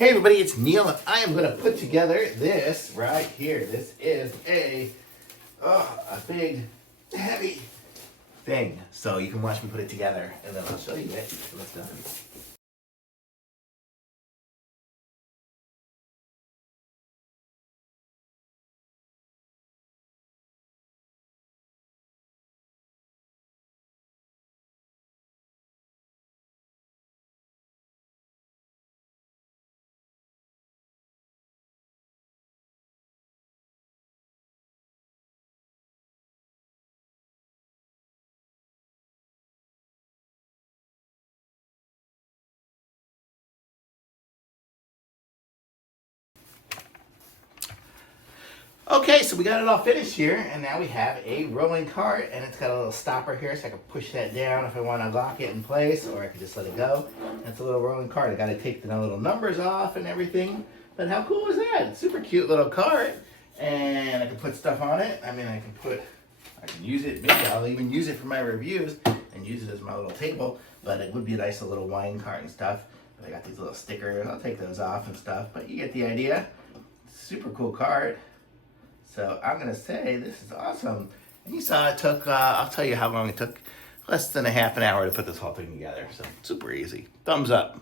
Hey everybody, it's Neil, and I am going to put together this right here. This is a big, heavy thing. So you can watch me put it together, and then I'll show you it when it's done. Okay, so we got it all finished here, and now we have a rolling cart, and it's got a little stopper here, so I can push that down if I want to lock it in place, or I can just let it go. And it's a little rolling cart. I got to take the little numbers off and everything, but how cool is that? It's a super cute little cart, and I can put stuff on it. I mean, I can use it, maybe I'll even use it for my reviews, and use it as my little table, but it would be a nice little wine cart and stuff. But I got these little stickers, I'll take those off and stuff, but you get the idea. Super cool cart. So I'm going to say this is awesome. And you saw it took, I'll tell you how long it took, less than a half an hour to put this whole thing together. So super easy. Thumbs up.